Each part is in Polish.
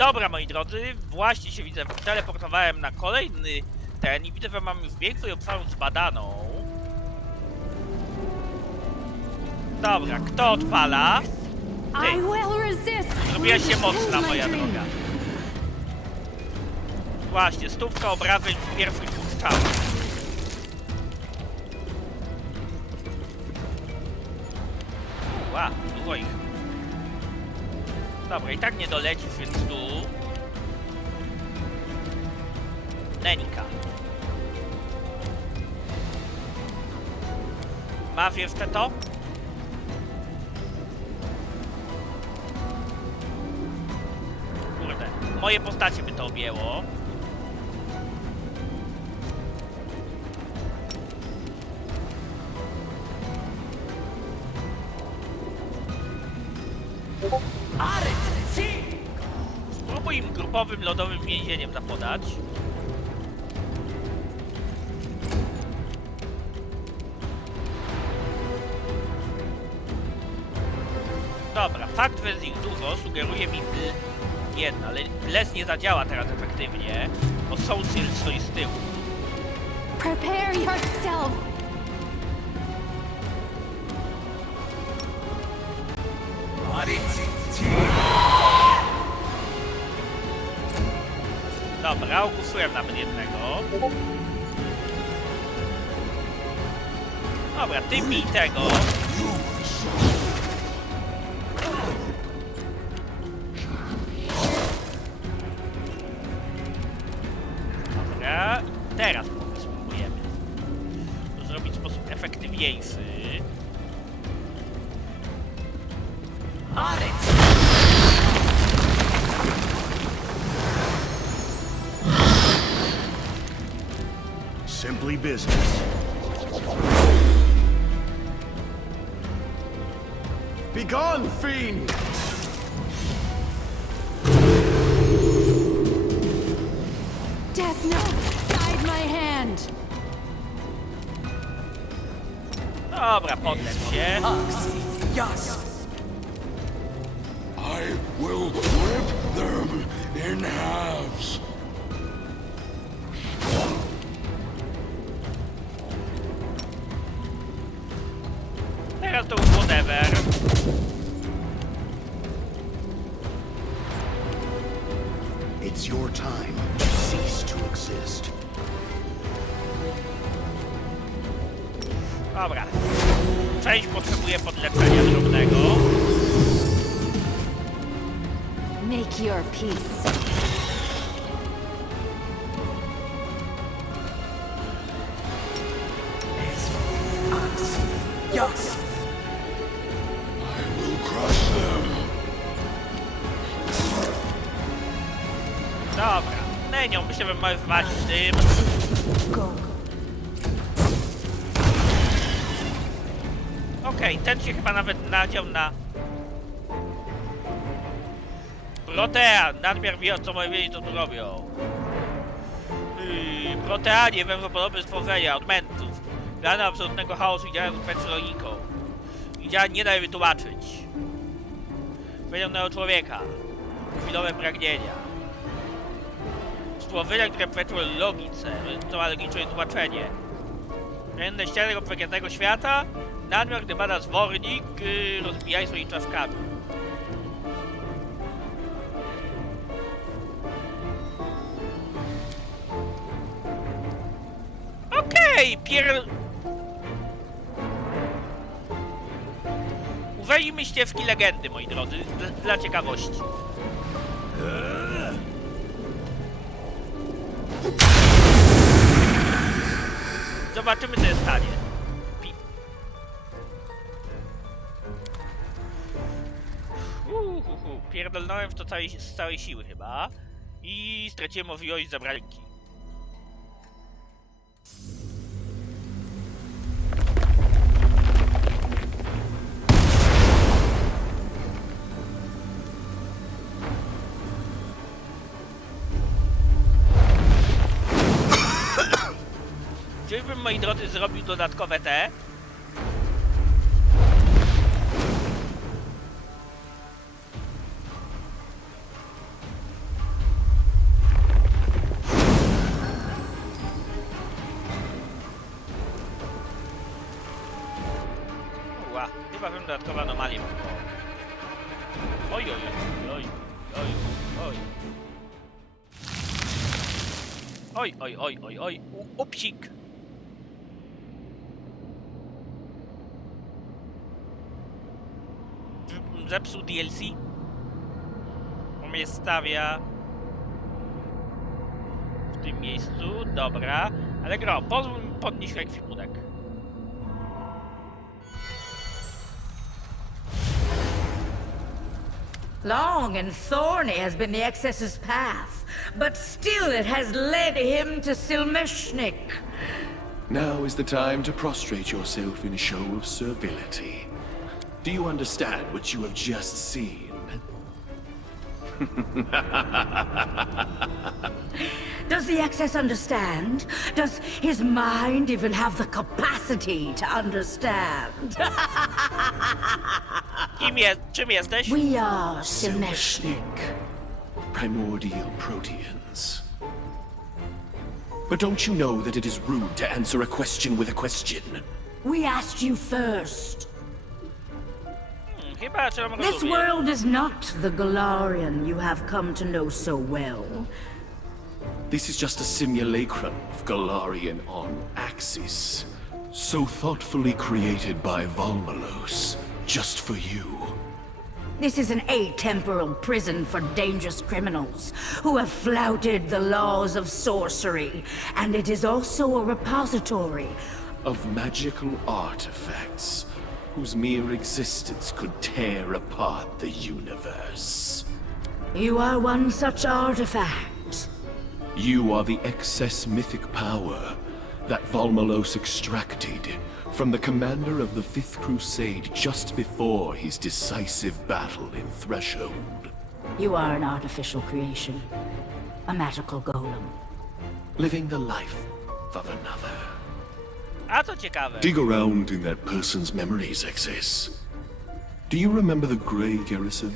Dobra, moi drodzy, właśnie się widzę, teleportowałem na kolejny ten i widzę, że mam już większość obszarów zbadaną. Dobra, kto odpala? Ty. Zrobiła się mocna, moja droga. Właśnie, 100 obrażeń w pierwszych 2 strzałach. Ła, dużo ich. Dobra, i tak nie dolecisz, więc tu... Nenika. Masz jeszcze to? Kurde, moje postacie by to objęło. Spróbuj im grupowym lodowym więzieniem zapodać. Dobra, fakt, że jest ich dużo sugeruje mi jedno, ale les nie zadziała teraz efektywnie, bo Soulsil stoi z tyłu. Prepare yourself. Dobra, ogłuszyłem nawet jednego. Dobra, ty bij tego. Dobra, teraz spróbujemy to zrobić w sposób efektywniejszy. Simply business. Be gone, fiend! Death Note, guide my hand. Dobra, podlecz się. I will rip them in halves. Teraz to już whatever. It's your time to cease to exist. Dobra. Część potrzebuje podleczenia drobnego. Make your peace. I will crush them. Dobra. Nenią, myślę, że mamy walić tym. Go. Okej, ten się chyba nawet nadział na... Protea! Nadmiar wie, o co moje wiedzieć, co tu robią. Proteanie, wężopodobne stworzenia, odmętów. Rana absolutnego chaosu i działają z logiką. I działań nie da je wytłumaczyć. Wyjątnego człowieka. Chwilowe pragnienia. Stworzenia, które przeczą logice. To ma logiczne tłumaczenie. Zmienne ściany tego przegiętego świata. Nadmiar, gdy bada zwornik, rozbijaj swoimi czaszkami. Okej, Uwejmy ścieżki legendy, moi drodzy, dla ciekawości. Zobaczymy, co się stanie. Pierdolnąłem w to z całej siły chyba. I straciłem możliwość zabrania. Czyżbym, moi drodzy, zrobił dodatkowe te? Chyba bym dodatkowe anomalie. Oj, oj, oj, oj, oj. Oj, oj, oj, oj, oj. Upsik. Zepsuł DLC. On mnie stawia w tym miejscu. Dobra. Ale gro, pozwól mi podnieść ekwipunek. Long and thorny has been the excess's path, but still it has led him to Silmeshnik. Now is the time to prostrate yourself in a show of servility. Do you understand what you have just seen? Does the excess understand? Does his mind even have the capacity to understand? Czym jesteś? We are Silmeshnik. Primordial Proteans. But don't you know that it is rude to answer a question with a question? We asked you first. Chyba trzeba go This lubię. world is not the Galarian you have come to know so well. This is just a simulacrum of Galarian on Axis. So thoughtfully created by Valmalos, just for you. This is an atemporal prison for dangerous criminals who have flouted the laws of sorcery, and it is also a repository Of magical artifacts, whose mere existence could tear apart the universe. You are one such artifact. You are the excess mythic power that Valmalos extracted from the commander of the Fifth Crusade just before his decisive battle in Threshold. You are an artificial creation. A magical golem. Living the life of another. A to ciekawe. Dig around in that person's memories, Excess. Do you remember the Grey Garrison?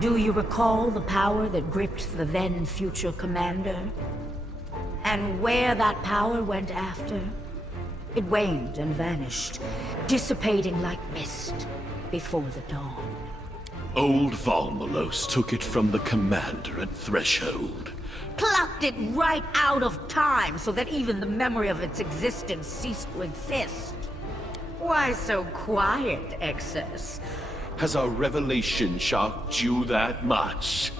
Do you recall the power that gripped the then future commander? And where that power went after? It waned and vanished, dissipating like mist before the dawn. Old Valmalos took it from the commander at Threshold. Plucked it right out of time so that even the memory of its existence ceased to exist. Why so quiet, Excess? Has our revelation shocked you that much?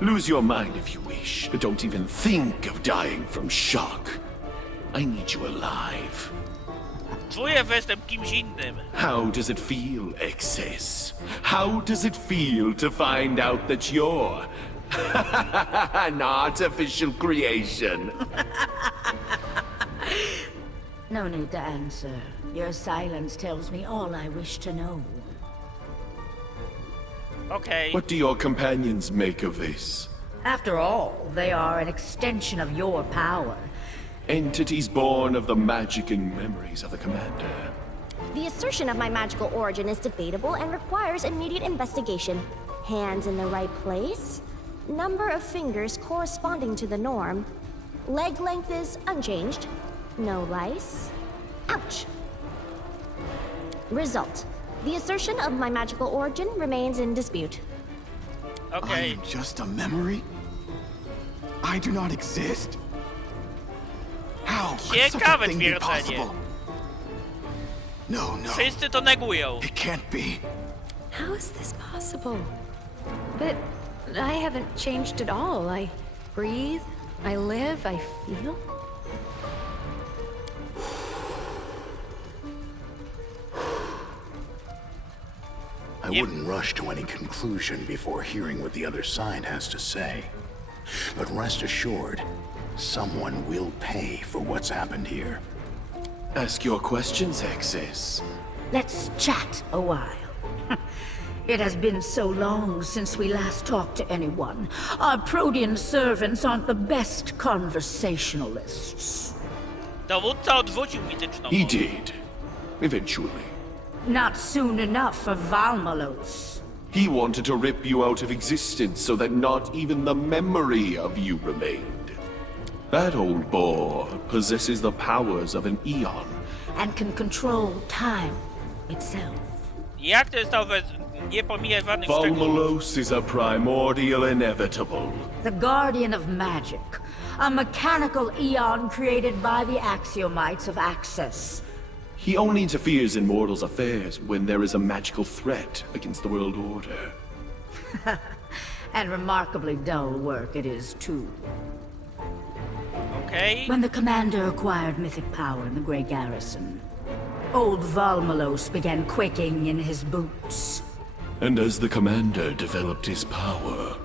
Lose your mind if you wish, but don't even think of dying from shock. I need you alive. Czuję, że jestem kimś innym. How does it feel, Excess? How does it feel to find out that you're an artificial creation? No need to answer. Your silence tells me all I wish to know. Okej. What do your companions make of this? After all, they are an extension of your power. Entities born of the magic and memories of the commander. The assertion of my magical origin is debatable and requires immediate investigation. Hands in the right place. Number of fingers corresponding to the norm. Leg length is unchanged. No lice. Ouch. Result. The assertion of my magical origin remains in dispute. I Okej. am just a memory? I do not exist? How could such a Ciekawe thing be twierdzenie. possible? No, no, Wszyscy to negują. it can't be. How is this possible? But I haven't changed at all. I breathe, I live, I feel. I wouldn't rush to any conclusion before hearing what the other side has to say. But rest assured, someone will pay for what's happened here. Ask your questions, Excess. Let's chat a while. It has been so long since we last talked to anyone. Our Protean servants aren't the best conversationalists. Dowódca odrzucił mityczną He moc. did. Eventually. Not soon enough for Valmalos. He wanted to rip you out of existence so that not even the memory of you remained. That old boar possesses the powers of an eon. And can control time. itself. Jak to jest to, że nie pomija żadnych szczegółów? Volmalos is a primordial inevitable. The guardian of magic, a mechanical eon created by the axiomites of Access. He only interferes in mortals' affairs when there is a magical threat against the world order. And remarkably dull work it is, too. Okej. When the commander acquired mythic power in the Grey Garrison, old Volmalos began quaking in his boots. And as the commander developed his power,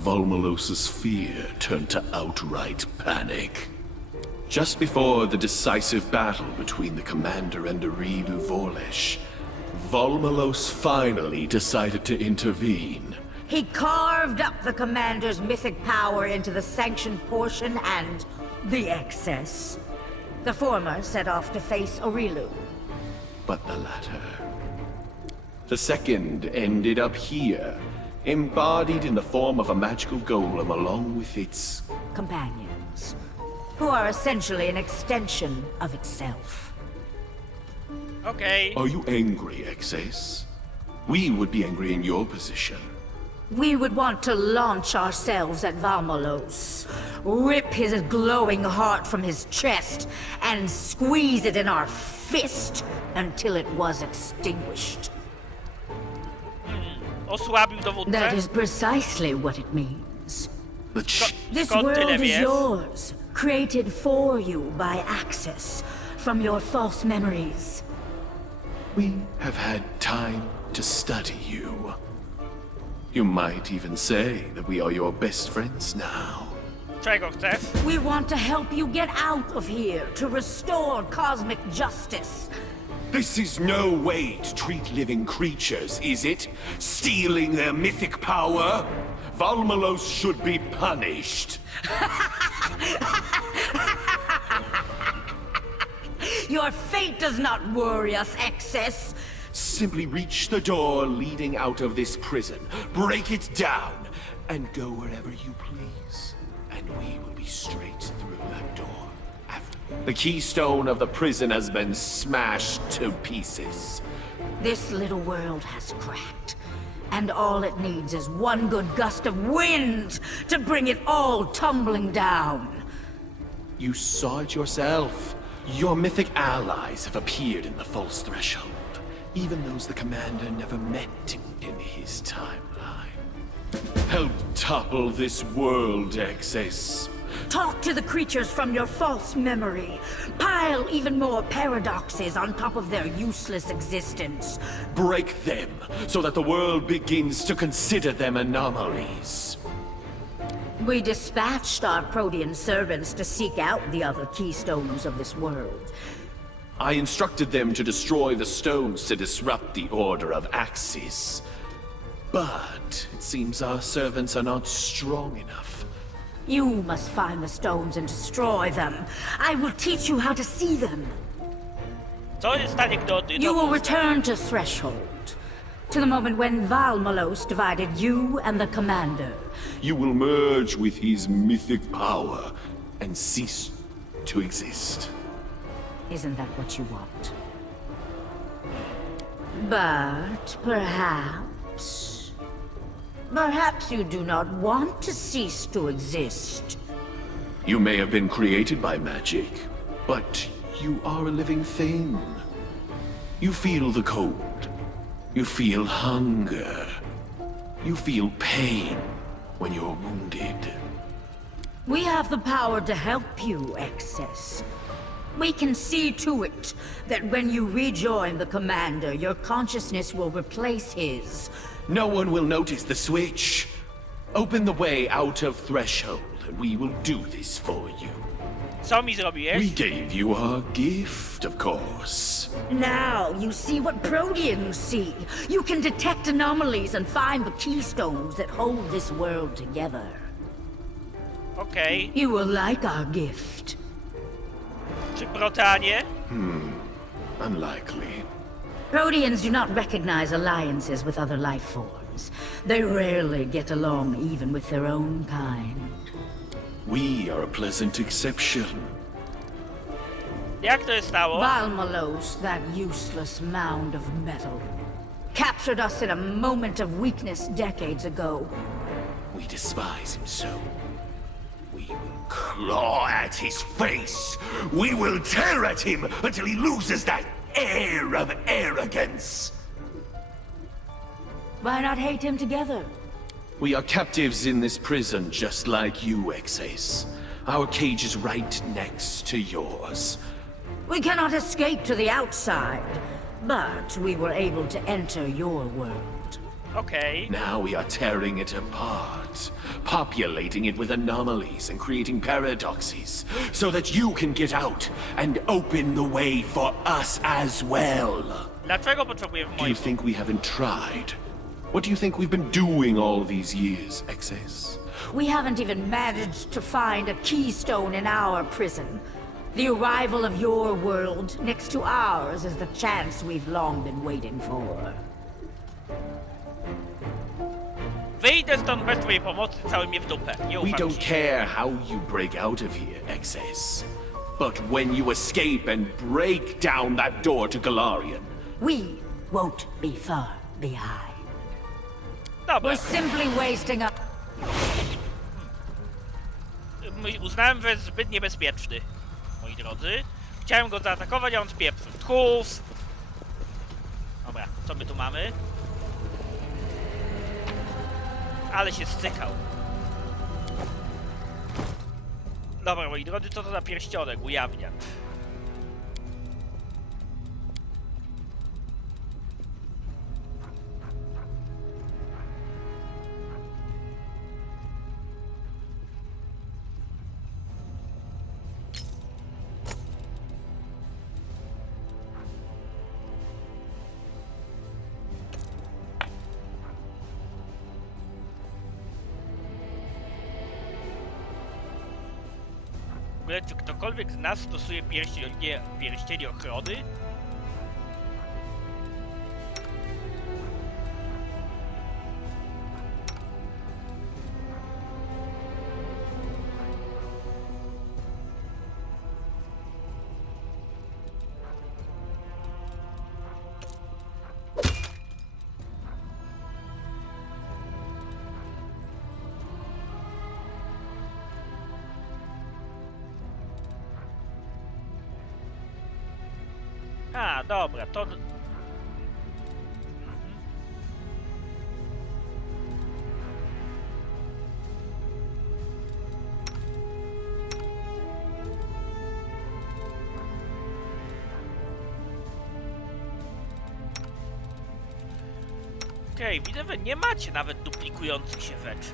Volmalos's fear turned to outright panic. Just before the decisive battle between the commander and Arilu Vorlesh, Volmalos finally decided to intervene. He carved up the commander's mythic power into the sanctioned portion and the excess. The former set off to face Arilu. But the latter. The second ended up here, embodied in the form of a magical golem along with its... Companions, who are essentially an extension of itself. Okej. Are you angry, Excess? We would be angry in your position. We would want to launch ourselves at Valmalos, rip his glowing heart from his chest, and squeeze it in our fist until it was extinguished. Osłabił dowódcę? That is precisely what it means. This Skąd tyle world is wiesz? yours, created for you by Access, from your false memories. We have had time to study you. You might even say that we are your best friends now. Czego chcesz? We want to help you get out of here, to restore cosmic justice. This is no way to treat living creatures, is it? Stealing their mythic power? Valmalos should be punished. Your fate does not worry us, Excess. Simply reach the door leading out of this prison, break it down, and go wherever you please. And we will be straight through that door. The keystone of the prison has been smashed to pieces. This little world has cracked, and all it needs is one good gust of wind to bring it all tumbling down. You saw it yourself. Your mythic allies have appeared in the false threshold, even those the commander never met in his timeline. Help topple this world, Excess. Talk to the creatures from your false memory. Pile even more paradoxes on top of their useless existence. Break them, so that the world begins to consider them anomalies. We dispatched our Protean servants to seek out the other keystones of this world. I instructed them to destroy the stones to disrupt the Order of Axis. But it seems our servants are not strong enough. You must find the stones and destroy them. I will teach you how to see them. Co się stanie, gdy odejdą? You will return to Threshold, to the moment when Valmalos divided you and the Commander. You will merge with his mythic power and cease to exist. Isn't that what you want? But perhaps you do not want to cease to exist. You may have been created by magic, but you are a living thing. You feel the cold. You feel hunger. You feel pain when you're wounded. We have the power to help you, Excess. We can see to it that when you rejoin the Commander, your consciousness will replace his. No one will notice the switch. Open the way out of Threshold, and we will do this for you. Co mi zrobiłeś? We gave you our gift, of course. Now you see what Proteans see. You can detect anomalies and find the keystones that hold this world together. Okej. You will like our gift. Czy Protanie? Unlikely. Proteans do not recognize alliances with other life forms. They rarely get along even with their own kind. We are a pleasant exception. Jak to się stało? Valmalos, that useless mound of metal, captured us in a moment of weakness decades ago. We despise him so. We will claw at his face. We will tear at him until he loses that air of arrogance. Why not hate him together? We are captives in this prison just like you, Exes. Our cage is right next to yours. We cannot escape to the outside, but we were able to enter your world. Okej. Now we are tearing it apart, populating it with anomalies and creating paradoxes, so that you can get out and open the way for us as well. Dlaczego potrzebujemy Do you moich? think we haven't tried? What do you think we've been doing all these years, Exes? We haven't even managed to find a keystone in our prison. The arrival of your world next to ours is the chance we've long been waiting for. Wyjdę stąd bez twojej pomocy, cały mnie w dupę. Nie We ufam don't ci. care how you break out of here, Exes. But when you escape and break down that door to Galarian, We won't be far behind. Dobra. We're simply wasting up. Uznałem, że jest zbyt niebezpieczny, moi drodzy. Chciałem go zaatakować, a on spieprzył. Tchórz! Dobra, co my tu mamy? Ale się scykał. Dobra, moi drodzy, co to za pierścionek? Ujawniacz. W ogóle, czy ktokolwiek z nas stosuje pierścień ochrony? A, dobra, to... Okej, widzę, że nie macie nawet duplikujących się rzeczy.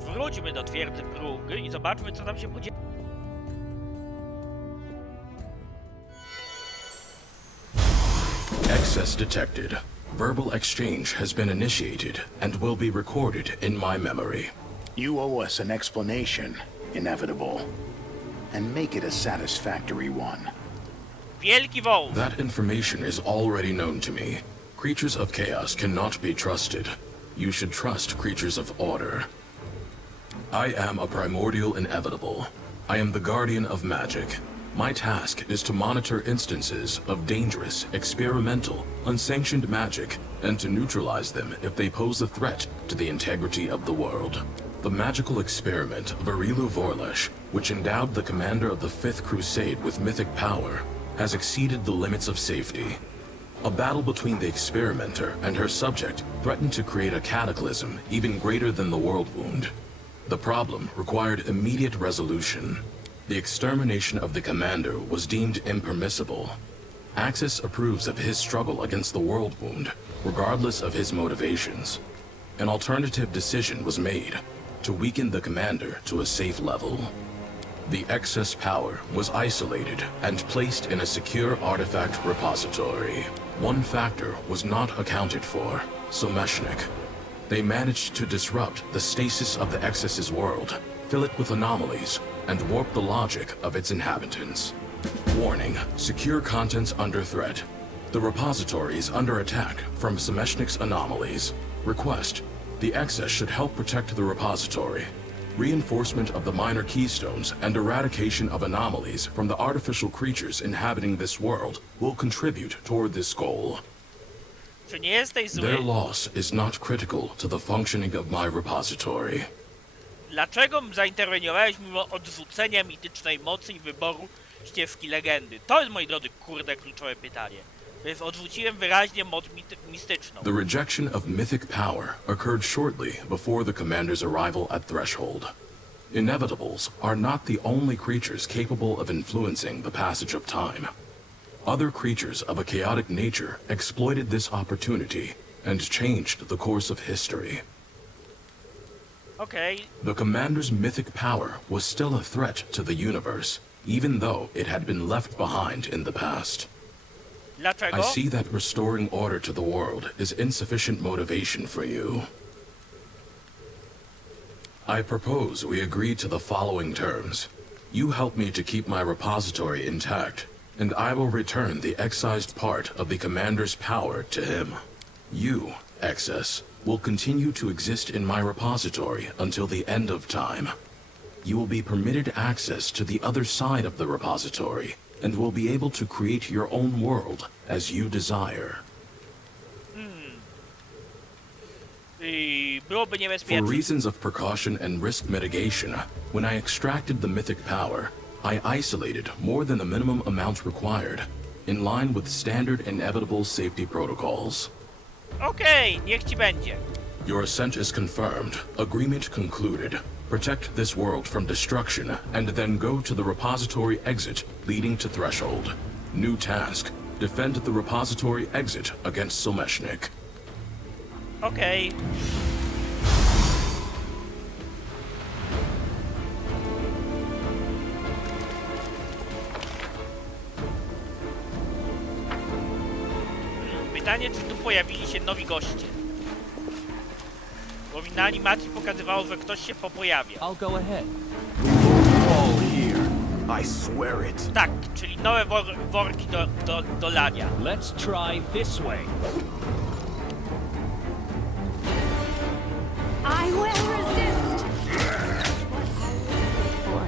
Wróćmy do twierdzy Bruggy i zobaczmy, co tam się będzie. Access detected. Verbal exchange has been initiated and will be recorded in my memory. You owe us an explanation, Inevitable. And make it a satisfactory one. Wielki wąż. That information is already known to me. Creatures of chaos cannot be trusted. You should trust creatures of order. I am a primordial inevitable. I am the guardian of magic. My task is to monitor instances of dangerous, experimental, unsanctioned magic, and to neutralize them if they pose a threat to the integrity of the world. The magical experiment of Arilu Vorlesh, which endowed the commander of the Fifth Crusade with mythic power, has exceeded the limits of safety. A battle between the experimenter and her subject threatened to create a cataclysm even greater than the World Wound. The problem required immediate resolution. The extermination of the commander was deemed impermissible. Axis approves of his struggle against the World Wound, regardless of his motivations. An alternative decision was made to weaken the commander to a safe level. The excess power was isolated and placed in a secure artifact repository. One factor was not accounted for, Someshnik. They managed to disrupt the stasis of the Excess's world, fill it with anomalies, and warp the logic of its inhabitants. Warning, secure contents under threat. The repository is under attack from Semeshnik's anomalies. Request, the excess should help protect the repository. Reinforcement of the minor keystones and eradication of anomalies from the artificial creatures inhabiting this world will contribute toward this goal. Czy nie jesteś Their zły? loss is not critical to the functioning of my repository. Dlaczego zainterweniowałeś mimo odrzucenia mitycznej mocy i wyboru ścieżki legendy? To jest, moi drodzy, kurde, kluczowe pytanie. Więc odrzuciłem wyraźnie moc mistyczną. The rejection of mythic power occurred shortly before the commander's arrival at Threshold. Inevitables are not the only creatures capable of influencing the passage of time. Other creatures of a chaotic nature exploited this opportunity and changed the course of history. Okej, The commander's mythic power was still a threat to the universe, even though it had been left behind in the past. dlaczego? I see that restoring order to the world is insufficient motivation for you. I propose we agree to the following terms. You help me to keep my repository intact, and I will return the excised part of the commander's power to him. You, Excess, will continue to exist in my repository until the end of time. You will be permitted access to the other side of the repository, and will be able to create your own world as you desire. Byłoby For niebezpiecznie. reasons of precaution and risk mitigation, when I extracted the mythic power, I isolated more than the minimum amount required, in line with standard inevitable safety protocols. Okej, niech ci będzie. Your ascent is confirmed. Agreement concluded. Protect this world from destruction, and then go to the repository exit leading to Threshold. New task. Defend the repository exit against Semeshnik. Okej. Pytanie, czy tu pojawili się nowi goście? Bo mi na animacji pokazywało, że ktoś się popojawia. I'll go ahead. All here. I swear it. Tak, czyli nowe worki do lania. Let's try this way. I will resist! What I was waiting for.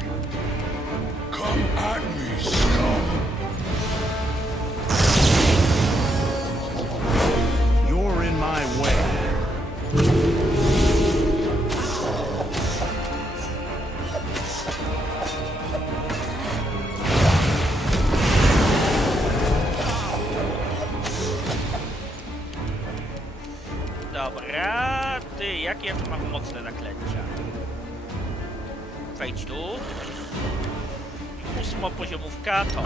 Come at me, scum! You're in my way. Dobra, ty, jakie jeszcze mam mocne zaklęcia? Wejdź tu. 8 poziomówka to.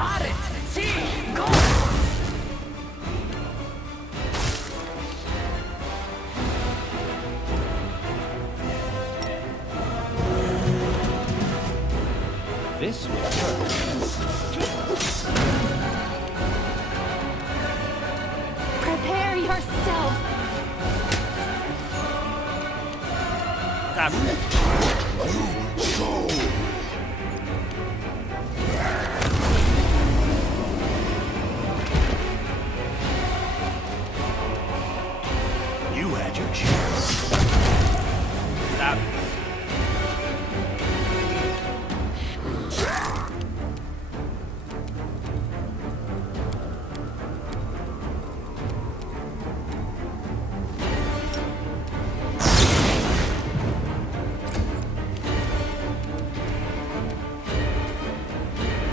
This will work. Prepare yourself! Tak. So, You had your chance. Tak.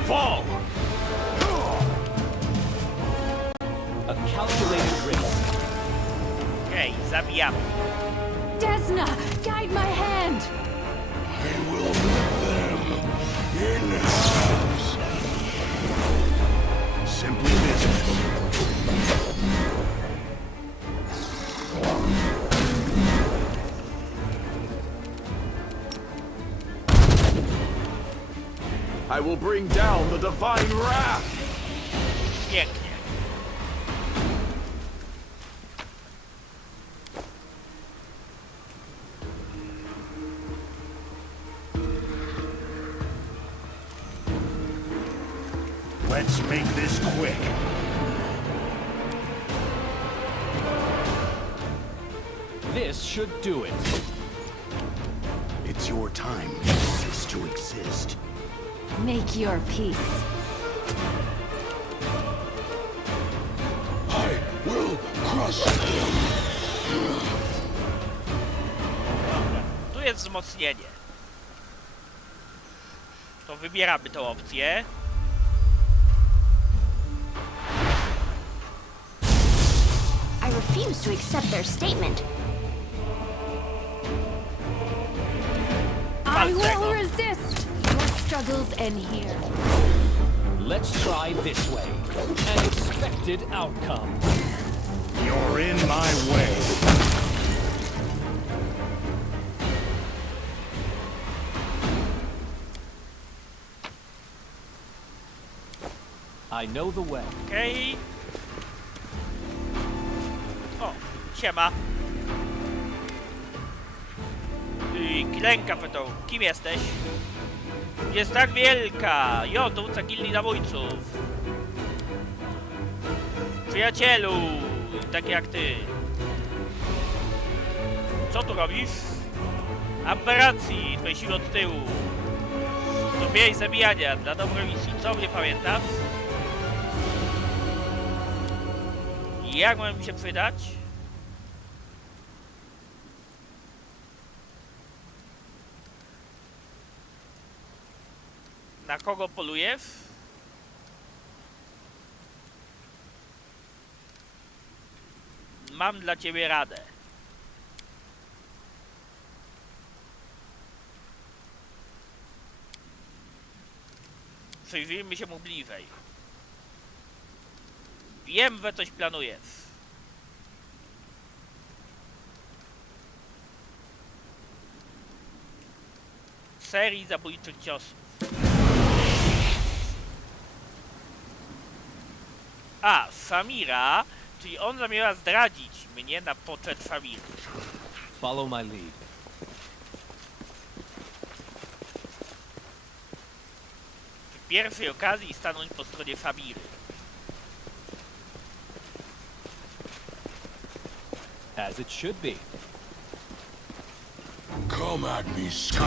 Fall! A calculated risk. Okej, zabijamy. Desna, guide my hand! I will rip them in halves. Simply business. I will bring down the divine wrath. Pięknie. Let's make this quick. This should do it. It's your time to cease to exist. Make your peace. I will crush them. Tu jest wzmocnienie. To wybieramy tę opcję. I refuse to accept their statement. I will resist. Your struggles end here. Let's try this way. An expected outcome. You're in my way. I know the way. Okej. O, siema. Klęka pytał, kim jesteś? Jest tak wielka! Jo, dowódca gildii zabójców! Przyjacielu! Tak jak ty. Co tu robisz? Aberracji! Twoje siły od tyłu! To miejsce zabijania dla dobrej misji. Co mnie pamiętasz? Jak mam mi się przydać? Na kogo polujesz? Mam dla ciebie radę. Przyjrzyjmy się mu bliżej. Wiem, że coś planujesz. Serii zabójczych ciosów. A, Samira, czyli on zamierza zdradzić mnie na poczet Samiry. Follow my lead. W pierwszej okazji stanąć po stronie Samiry. As it should be. Come at me, Sky.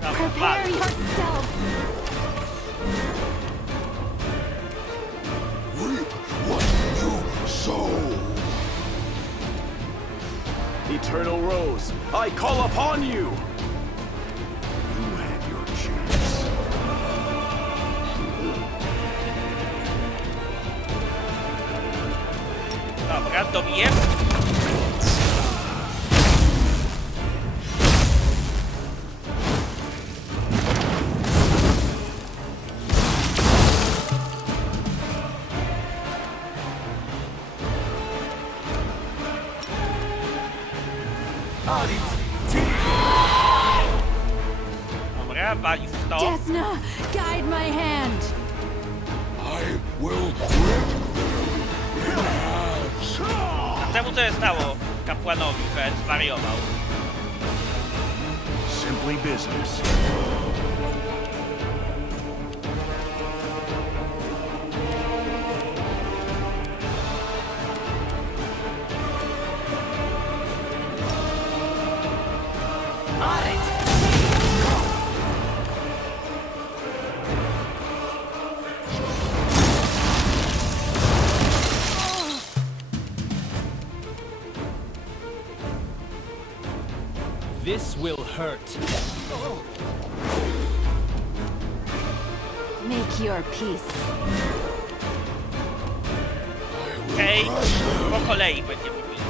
Prepare yourself. Reap what you sow. Eternal Rose, I call upon you! You had your chance. Dobra, dobiję. Dobra, wali w to. Desna, guide my hand. I will rip them in halves. A temu co się stało kapłanowi, że zwariował? Simply business. This will hurt. Make your peace. Okej, po kolei będziemy mówili.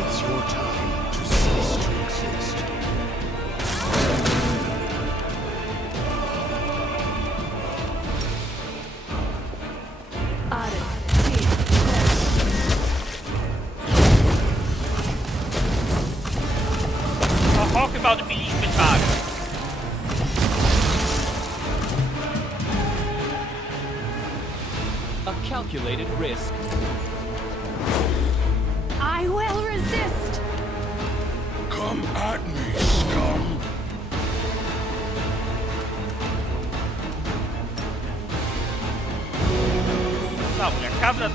It's your time to cease to exist. Oho, chyba odbiliśmy tak. calculated risk. I will resist! Come at me, scum! Dobra, każda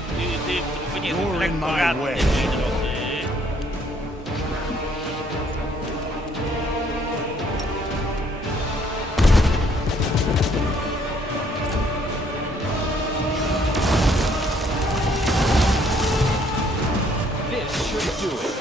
tych wyników You're in my lekkoranny, way. moi drodzy. This should do it.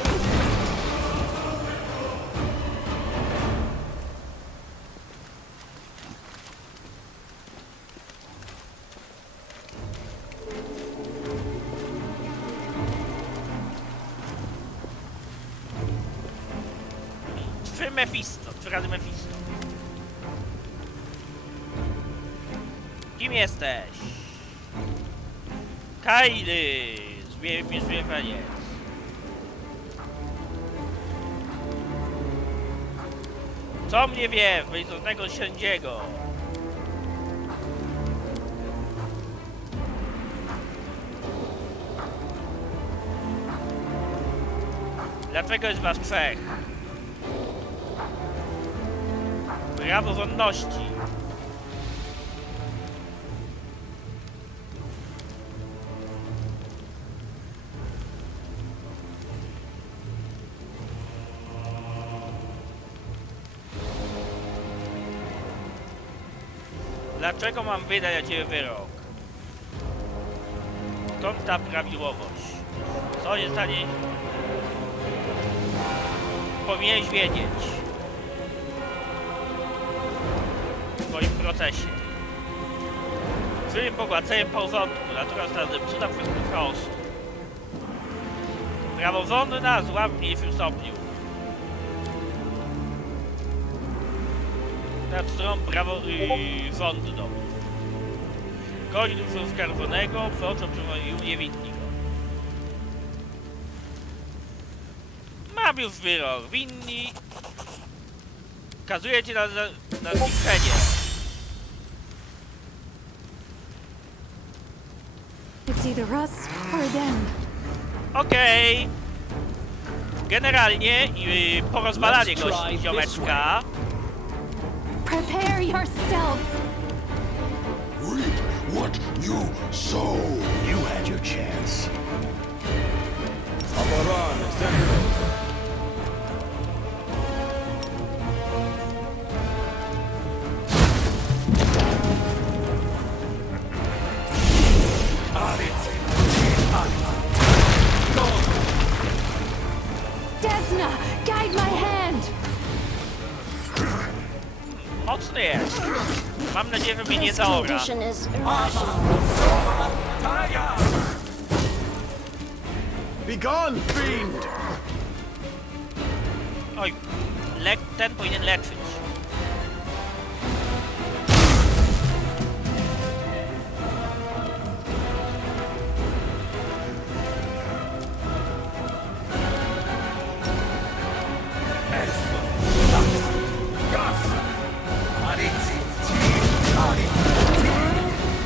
Trzy razy Mephisto. Kim jesteś? Kajdy! Zwierzeniec. Co mnie wie, wyjzdownego sędziego? Dlaczego jest was trzech? Praworządności. Dlaczego mam wydać na ciebie wyrok? Skąd ta prawidłowość? Co się stanie? Powinieneś wiedzieć. W swoim procesie. Żywym pogłaceniem porządku, natura stanowi cuda w chaosu. Praworządna zła w mniejszym stopniu. Nad stroną praworządną. Goni duszę oskarżonego, przeoczą i uniewinni go. Mam już wyrok. Winni. Kazuję cię na zniszczenie. It's either us or them. Okej. Generalnie porozwalanie gości ziomeczka. Prepare yourself! Reap what you sow! You had your chance. Desna, guide my hand! Mocny jest. Mam nadzieję, że mnie nie This zaora. condition is irrational. Be gone, fiend! Oj, ten powinien leczyć.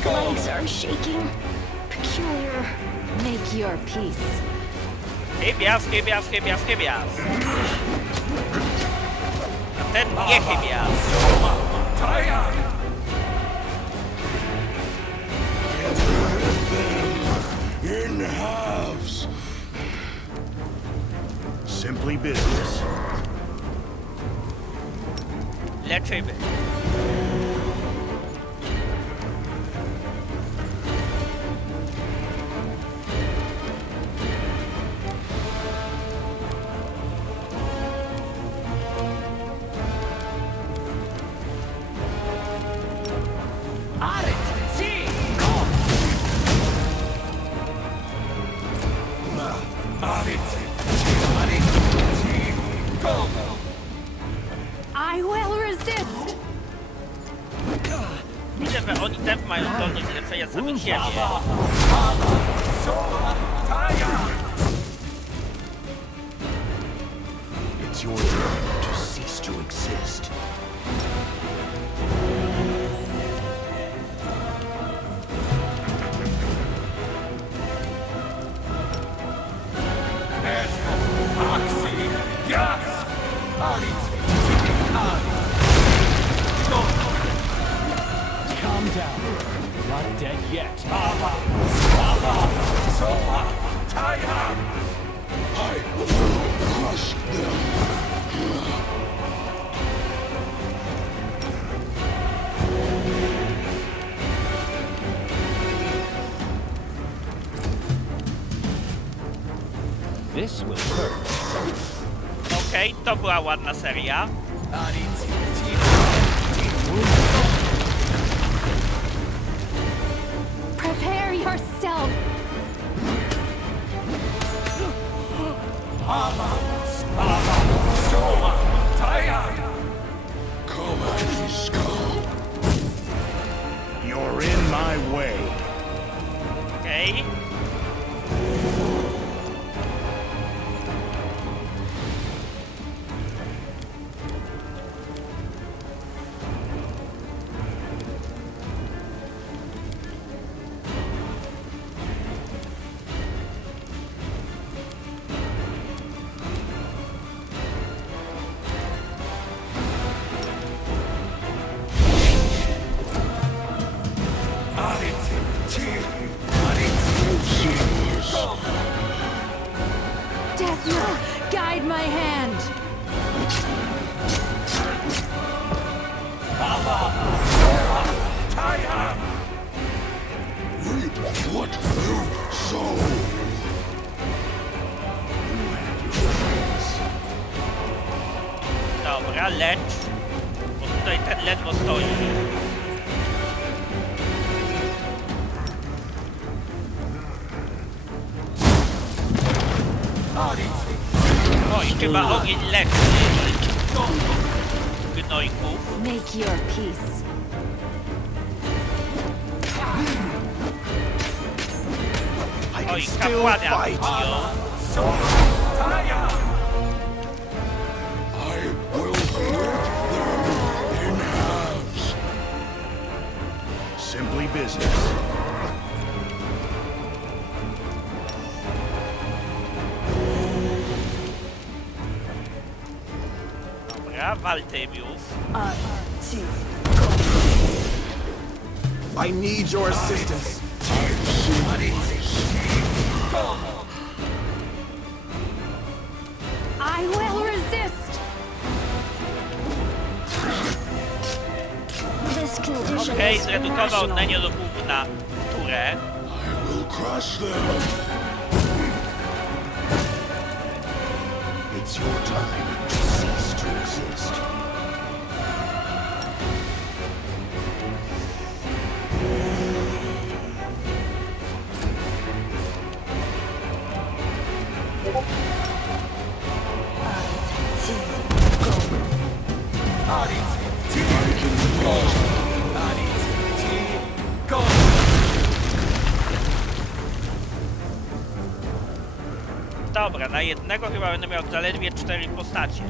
Legs are shaking. Peculiar. Make your peace. Chybias. A ten nie chybias. In halves! Simply business. Leczymy. I will resist! Widzę, że oni też mają zdolność leczenia samych siebie. It's your turn to cease to exist. Calm down. Not dead yet. I will crush them. This will hurt. Okej, to była ładna seria. Prepare yourself. Come at me, scum. You're in my way. Okej. Desna, guide my hand. Reap what you sow. Dobra, lecz. Bo tutaj ten ledwo stoi. Oj, chyba ogień leczy gnojków. Make your peace. Oj, kapłana biją. I will split them in halves. Simply business. Dobra, Waltymiów. I need your assistance. I will resist. This condition Okej, is zredukował irrational. Nenio do gówna w turę. I will crush them. It's your time to cease to exist. Dobra, na jednego chyba będę miał zaledwie 4 postacie.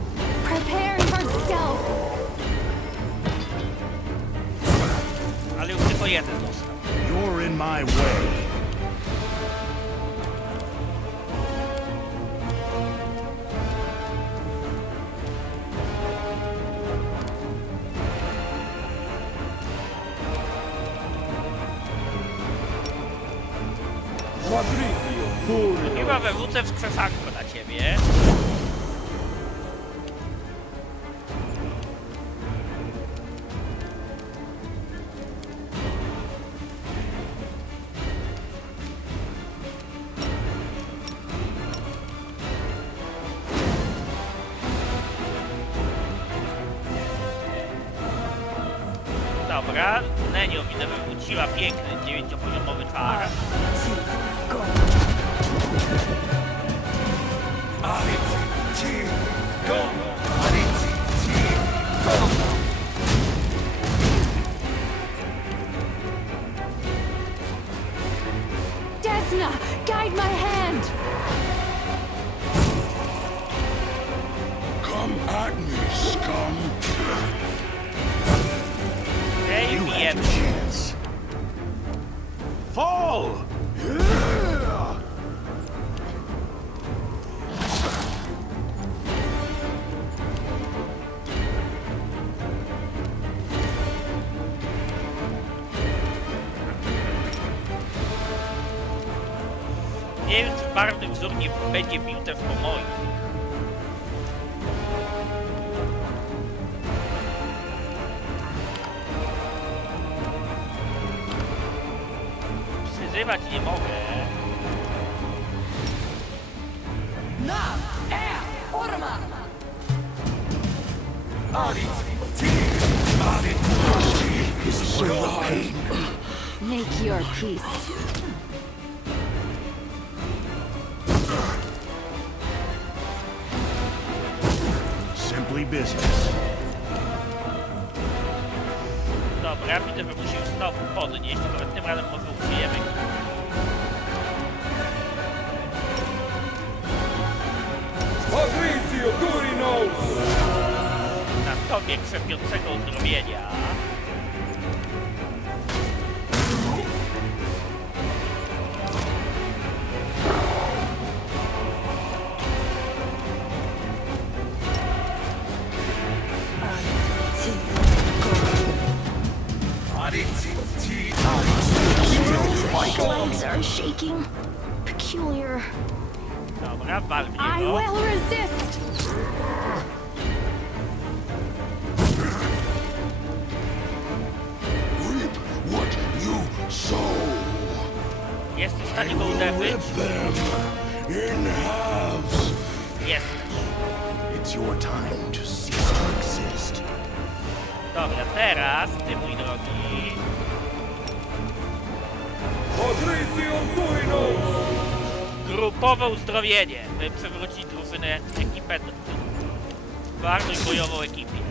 Prepare yourself. Ale już tylko jeden został. You're in my way. Chyba wywrócę w krzesanko na ciebie. Dobra, Nenio widzę wywróciła piękny 9-poziomowy czar. Desna, guide my hand. Come at me, scum. Okej, You had bijemy. your chance. Fall! bezbarwny wzór nie będzie bitew po moim. Przyzywać nie mogę. Make your peace. Simply business. Dobra, widzę, że musimy znowu podnieść, tylko tym razem może użyjemy. Na tobie krzepiącego uzdrowienia. Legs are shaking. Peculiar. Dobra, walnij I go. will resist. Reap what you sow. Jesteś w stanie go uderzyć? Rip them in halves. Jesteś. It's your time to cease to exist. Dobra, teraz ty, mój drogi. Grupowe uzdrowienie, by przywrócić drużynę ekipę bardzo bojową ekipie.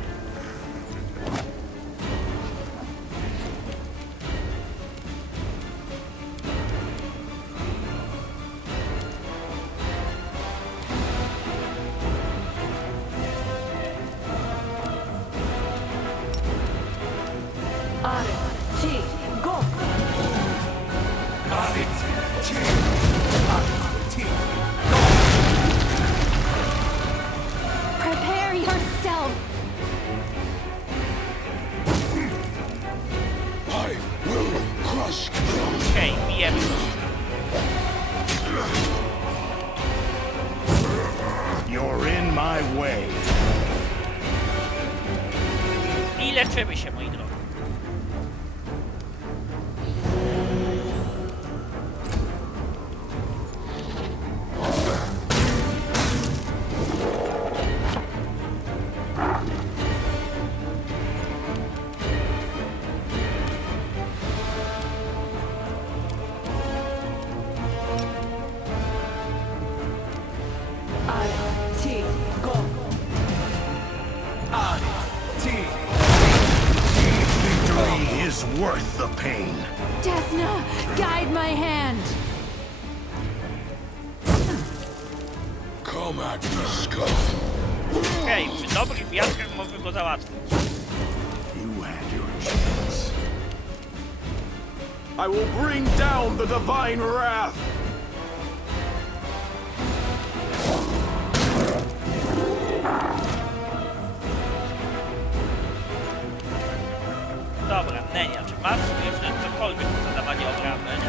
Prepare yourself. I will crush them. Okej, bijemy. You're in my way. I leczymy się, moi drodzy. Victory is worth the pain. Desna, guide my hand. Come at me, Scum. Okej, przy dobrych wiatrach możemy go załatwić. You had your chance. I will bring down the divine wrath! Dobra, Nenia, czy masz jeszcze cokolwiek do zadawania obrażeń?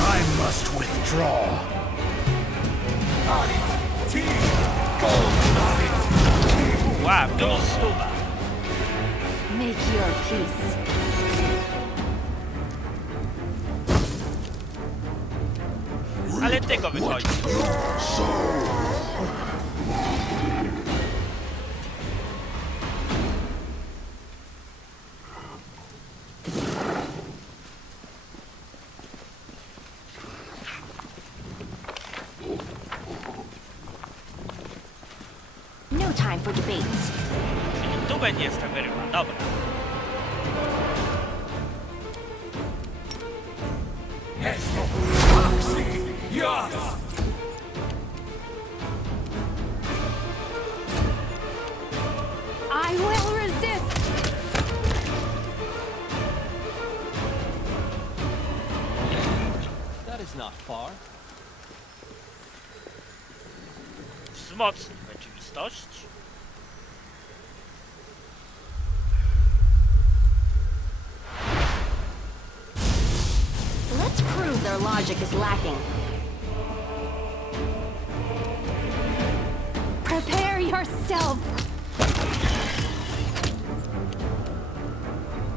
I must withdraw. Wow, to stuwa. Make your peace. Ale ty go wychodzi. No time for debates. Czyli tu będzie jeszcze wyrywa, dobra. I will resist. That is not far. Wzmocnij w rzeczywistości. rzeczywistość. Let's prove their logic is lacking. Prepare yourself.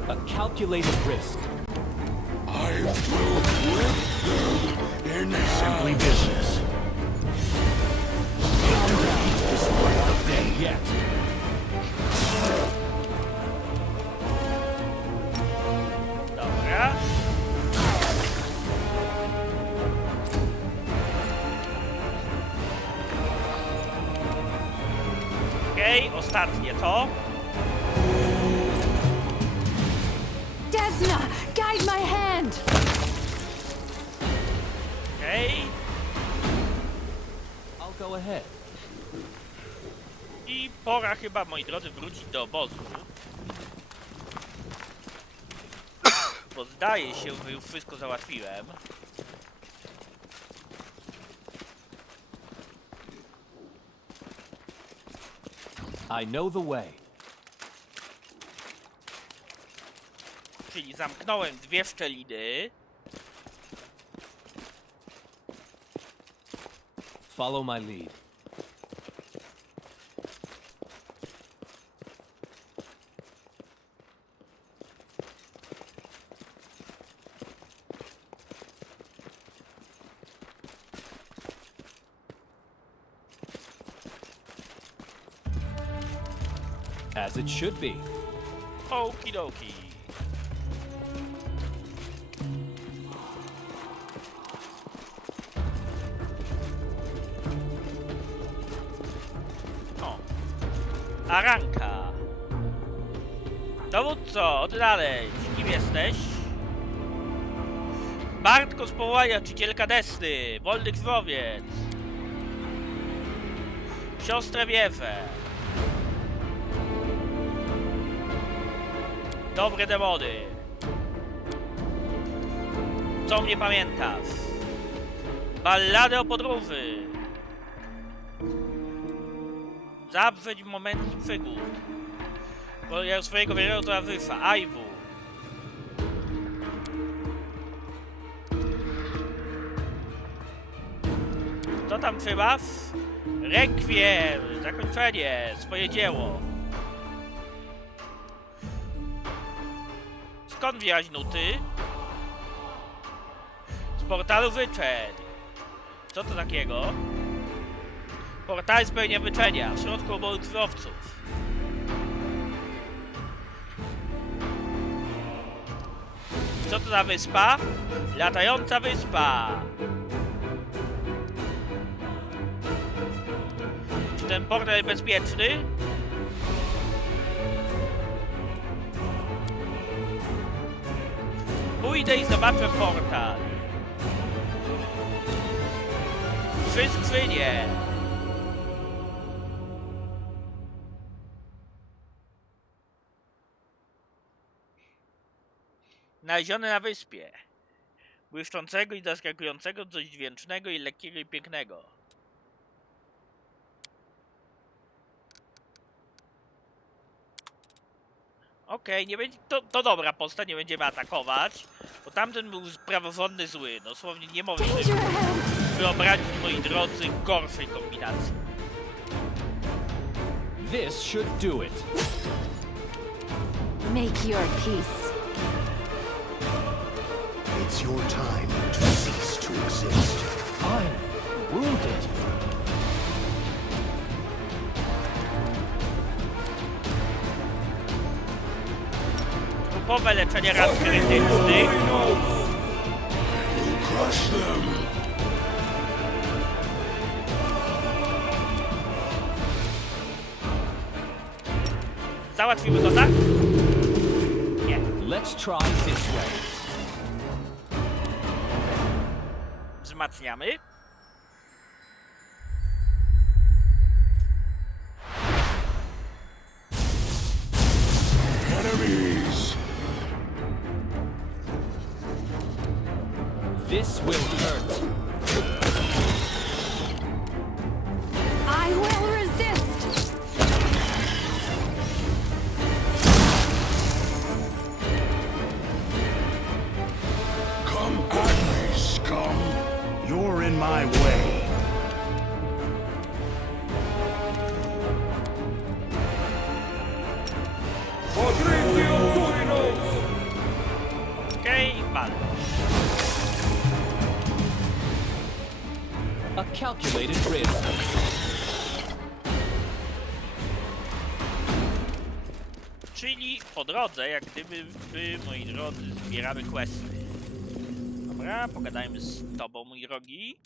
A calculated risk. I will rip them in half. Simply business. Victory is not dead yet. Dobra. Okej, ostatnie to. Desna, guide my hand! Okej. I'll go ahead. I pora chyba, moi drodzy, wrócić do obozu. Bo zdaje się, że już wszystko załatwiłem. I know the way. Czyli zamknąłem dwie szczeliny. Follow my lead. As it should be. Okie dokie. O. Aranka. Dowódco, odnaleźć. Kim jesteś? Bartko z powołania, czcicielka Desny. Wolny krwowiec. Siostrę Wiewę. Dobre demony. Co mnie pamiętasz? Balladę o podróży. Zabrzeć w momencie przygód. Ja swojego wiernego towarzysza, Ajwu. Co tam trzymasz? Rekwiem, zakończenie, swoje dzieło. Skąd wziąłeś nuty? Z portalu wyczeń. Co to takiego? Portal spełnia wyczenia, w środku obozu krwiowców. Co to za wyspa? Latająca wyspa. Czy ten portal jest bezpieczny? Pójdę i zobaczę portal. 3 skrzynie. Znalezione na wyspie. Błyszczącego i zaskakującego, coś dźwięcznego i lekkiego i pięknego. Okej, nie będzie. To dobra postać, nie będziemy atakować. Bo tamten był praworządny zły. Dosłownie nie mogę sobie wyobrazić, moi drodzy, gorszej kombinacji. This should do it. Make your peace. It's your time to cease to exist. I'm wounded. Grupowe leczenie ran krytycznych. Crush them. Załatwimy go, tak? Nie. Let's try this way. Wzmacniamy. Enemies. This will hurt. I will resist! in my way. Okej, wal. A calculated risk. Czyli po drodze, jak gdyby, moi drodzy, zbieramy questy. Dobra, pogadajmy z tobą, mój drogi.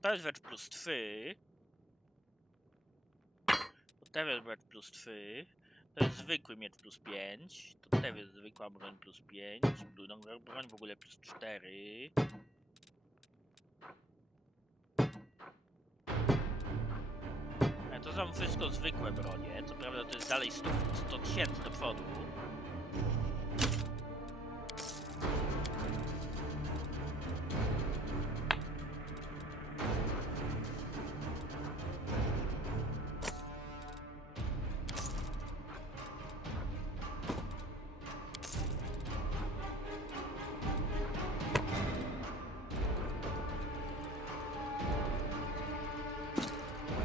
To jest rzecz plus 3. To też jest rzecz plus 3. To jest zwykły miecz plus 5. To też jest zwykła broń plus 5. Broń w ogóle plus 4. Ale to są wszystko zwykłe bronie. Co prawda to jest dalej 100 000 do przodu.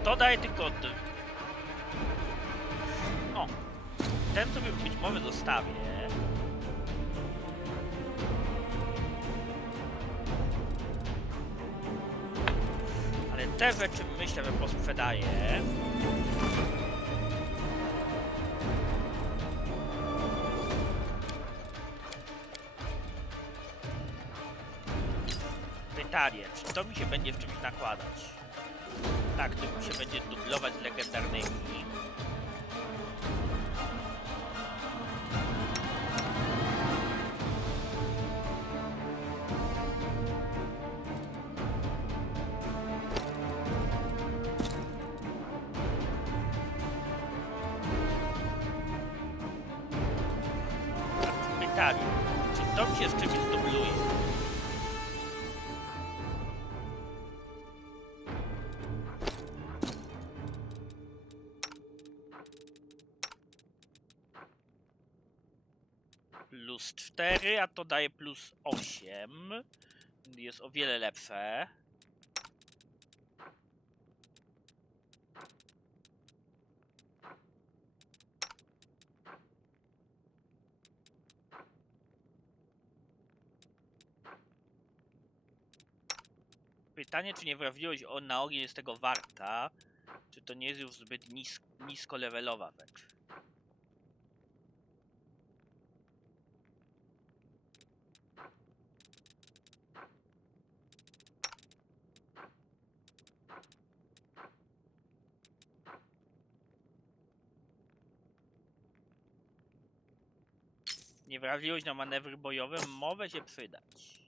To daje tylko... O! Ten sobie być może zostawię. Ale te rzeczy myślę, że posprzedaję. Pytanie, czy to mi się będzie w czymś nakładać? Tak, to mi się będzie dublować z legendarnymi. Pytanie, czy to mi się z czymś zdubluje? Plus 4, a to daje plus 8. Jest o wiele lepsze. Pytanie, czy nie wrawiłeś na ogień jest tego warta? Czy to nie jest już zbyt nisko levelowa rzecz? Nie wraziłeś na manewry bojowe, może się przydać.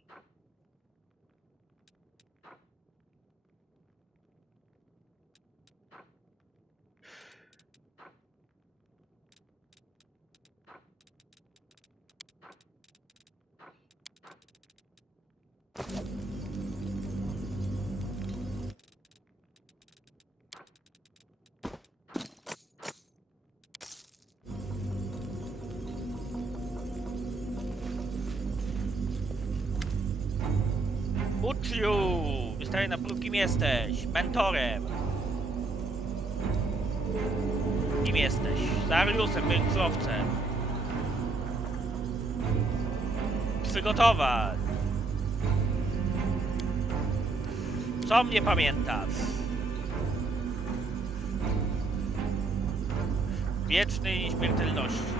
Uczniu! Wystaję na próg, kim jesteś? Mentorem! Kim jesteś? Dariusem, wędrowcem. Przygotować! Co mnie pamiętasz? Wiecznej śmiertelności.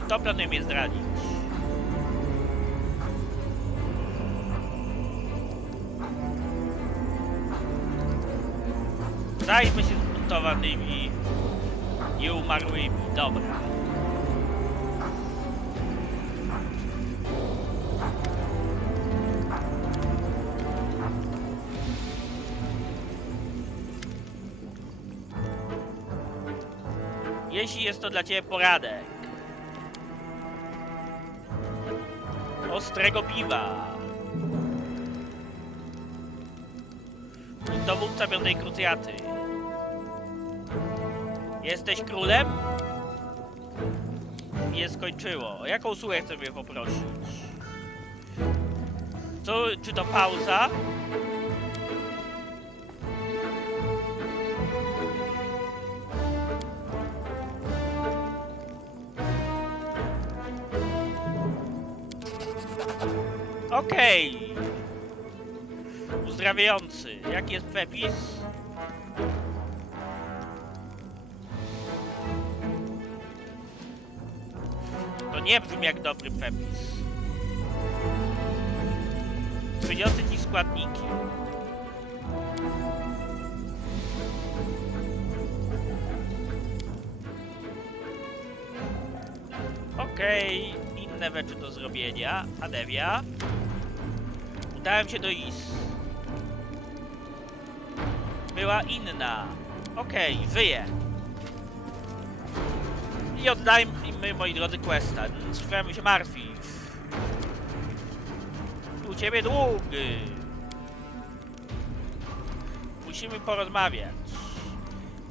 Kto planuje mnie zdradzić? Zajmę się zbuntowanymi i umarłymi. Dobra. Jeśli jest to dla ciebie poradek. Ostrego piwa. Dowódca piątej krucjaty. Jesteś królem? nie skończyło. O jaką usługę chcę mnie poprosić? Co, czy to pauza? Okej. Uzdrawiający. Jaki jest przepis? To nie brzmi jak dobry przepis. Przyniosę ci składniki. Okej, inne rzeczy do zrobienia. Adewia. Udałem się do Is. Była inna. Okej, żyję. I oddajmy, moi drodzy, questa. Trzymajmy się martwi. U ciebie dług. Musimy porozmawiać.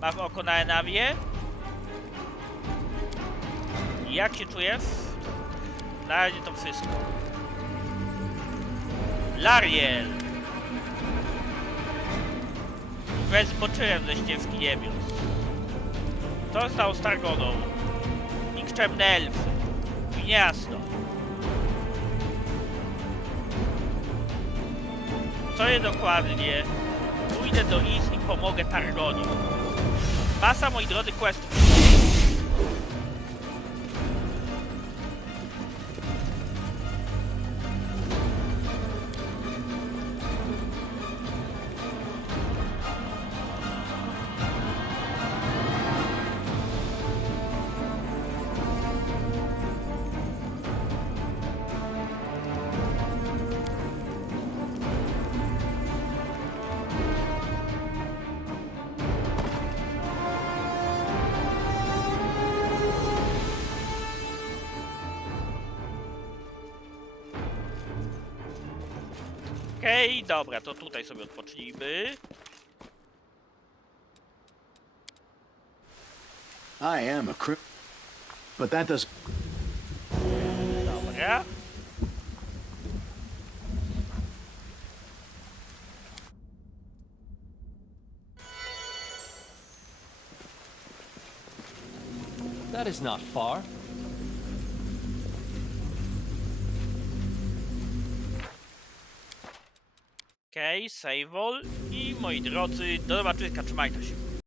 Masz oko na Enawie? Jak się czujesz? Na razie to wszystko. Lariel! Zboczyłem ze ścieżki niebios. Co stało z Targoną? Nikczemne elfy. Niejasno. Co je dokładnie? Pójdę do Is i pomogę Targonie. Masa, moi drodzy, questów. Okej, dobra, to tutaj sobie odpocznijmy. I am a but that does. Dobra. That is not far. Okej, save all. I moi drodzy, do zobaczenia, trzymajcie się.